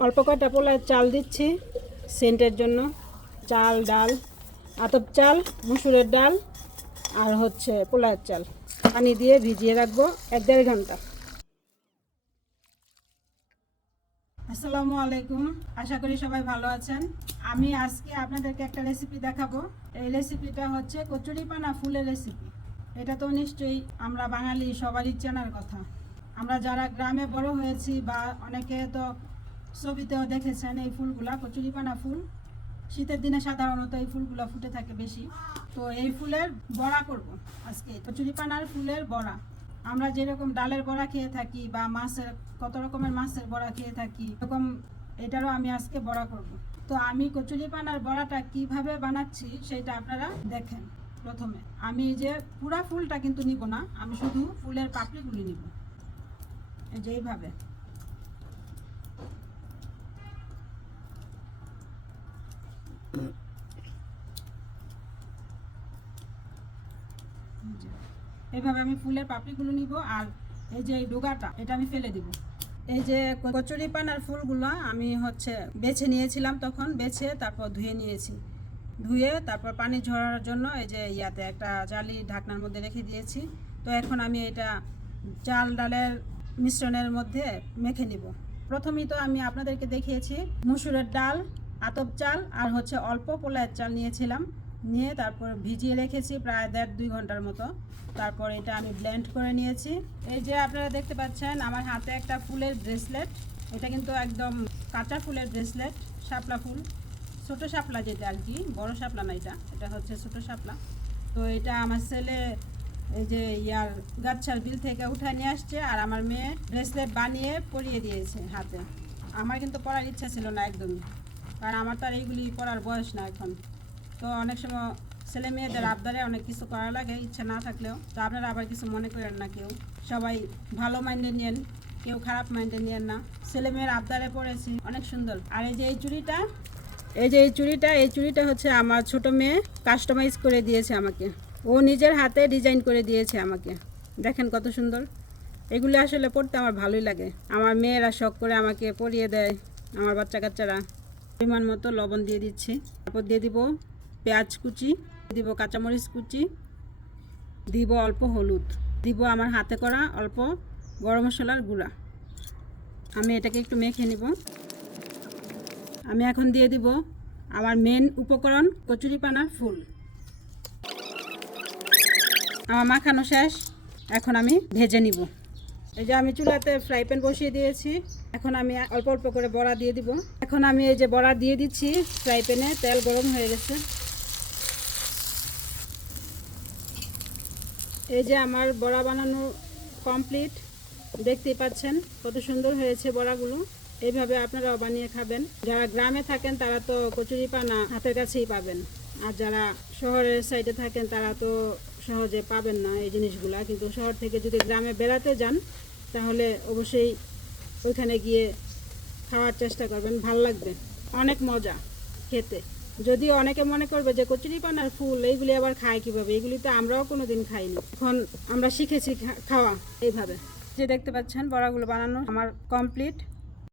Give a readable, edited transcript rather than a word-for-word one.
অল্প কটা পোলার চাল দিচ্ছি সেন্টের জন্য। চাল, ডাল, আতপ চাল, মসুরের ডাল আর হচ্ছে পোলার চাল পানি দিয়ে ভিজিয়ে রাখবো 1-1.5 ঘন্টা। আসসালামু আলাইকুম, আশা করি সবাই ভালো আছেন। আমি আজকে আপনাদেরকে একটা রেসিপি দেখাবো। এই রেসিপিটা হচ্ছে কচুরিপানা ফুলের রেসিপি। এটা তো নিশ্চয়ই আমরা বাঙালি সবারই চেনার কথা। আমরা যারা গ্রামে বড় হয়েছি বা অনেকে তো ছবিতেও দেখেছেন এই ফুলগুলা, কচুরিপানা ফুল। শীতের দিনে সাধারণত এই ফুলগুলো ফুটে থাকে বেশি। তো এই ফুলের বড়া করব আজকে, কচুরিপানার ফুলের বড়া। আমরা যেরকম ডালের বড়া খেয়ে থাকি বা মাছের কত রকমের মাছের বড়া খেয়ে থাকি, এরকম এটারও আমি আজকে বড়া করব। তো আমি কচুরিপানার বড়াটা কিভাবে বানাচ্ছি সেটা আপনারা দেখেন। প্রথমে আমি যে পুরা ফুলটা কিন্তু নিব না, আমি শুধু ফুলের পাপড়িগুলি নিব, এই যে এইভাবে। এইভাবে আমি ফুলের পাপড়িগুলো নিব, আর এই যে ডোগাটা এটা আমি ফেলে দিব। এই যে কচুরিপানার ফুলগুলো আমি হচ্ছে বেছে নিয়েছিলাম, তখন বেছে তারপর ধুয়ে নিয়েছি। ধুয়ে তারপর পানি ঝরার জন্য এই যে ইয়াতে একটা জালি ঢাকনার মধ্যে রেখে দিয়েছি। তো এখন আমি এটা চাল ডালের মিশ্রণের মধ্যে মেখে নিব। প্রথমেই তো আমি আপনাদেরকে দেখিয়েছি মসুরের ডাল, আতপ চাল আর হচ্ছে অল্প পোলার চাল নিয়েছিলাম, নিয়ে তারপর ভিজিয়ে রেখেছি প্রায় 1.5-2 ঘন্টার মতো। তারপর এটা আমি ব্লেন্ড করে নিয়েছি। এই যে আপনারা দেখতে পাচ্ছেন আমার হাতে একটা ফুলের ব্রেসলেট। এটা কিন্তু একদম কাঁচা ফুলের ব্রেসলেট, শাপলা ফুল, ছোট শাপলা যেটা আর কি, বড় শাপলা না, এটা হচ্ছে ছোট শাপলা। তো এটা আমার ছেলে এই যে ইয়ার গাছার বিল থেকে উঠায় নিয়ে আসছে, আর আমার মেয়ে ব্রেসলেট বানিয়ে পরিয়ে দিয়েছে হাতে। আমার কিন্তু পরার ইচ্ছা ছিল না একদমই, কারণ আমার তো আর এইগুলি পরার বয়স না এখন। তো অনেক সময় ছেলে মেয়েদের আবদারে অনেক কিছু করা লাগে, ইচ্ছা না থাকলেও। তো আপনারা আবার কিছু মনে করেন না, কেউ সবাই ভালো মাইন্ডে নেন, কেউ খারাপ মাইন্ডে নেন না। ছেলে মেয়ের আবদারে পড়েছি, অনেক সুন্দর। আর এই যে এই চুড়িটা, এই চুড়িটা হচ্ছে আমার ছোট মেয়ে কাস্টমাইজ করে দিয়েছে আমাকে। ও নিজের হাতে ডিজাইন করে দিয়েছে আমাকে। দেখেন কত সুন্দর। এগুলো আসলে পড়তে আমার ভালোই লাগে। আমার মেয়েরা শখ করে আমাকে পরিয়ে দেয়, আমার বাচ্চা কাচ্চারা। পরিমাণ মতো লবণ দিয়ে দিচ্ছি, তারপর দিয়ে দিব পেঁয়াজ কুচি, দিব কাঁচামরিচ কুচি, দিব অল্প হলুদ, দিব আমার হাতে করা অল্প গরম মশলার গুঁড়া। আমি এটাকে একটু মেখে নিব। আমি এখন দিয়ে দিব আমার মেন উপকরণ কচুরিপানার ফুল। আমার মাখানো শেষ, এখন আমি ভেজে নিব। এই যে আমি চুলাতে ফ্রাই প্যান বসিয়ে দিয়েছি, এখন আমি অল্প অল্প করে বড়া দিয়ে দিব। এখন আমি এই যে বড়া দিয়ে দিচ্ছি ফ্রাই প্যানে, তেল গরম হয়ে গেছে। এই যে আমার বড়া বানানো কমপ্লিট, দেখতেই পাচ্ছেন কত সুন্দর হয়েছে বড়াগুলো। এইভাবে আপনারাও বানিয়ে খাবেন। যারা গ্রামে থাকেন তারা তো কচুরিপানা হাতের কাছেই পাবেন, আর যারা শহরের সাইডে থাকেন তারা তো সহজে পাবেন না এই জিনিসগুলা। কিন্তু শহর থেকে যদি গ্রামে বেড়াতে যান তাহলে অবশ্যই ওইখানে গিয়ে খাওয়ার চেষ্টা করবেন, ভাল লাগবে, অনেক মজা খেতে। যদিও অনেকে মনে করবে যে কচুরিপানার ফুল এইগুলি আবার খায় কীভাবে, এগুলি তো আমরাও কোনো দিন খাইনি, এখন আমরা শিখেছি খাওয়া এইভাবে। যে দেখতে পাচ্ছেন বড়াগুলো বানানো আমার কমপ্লিট।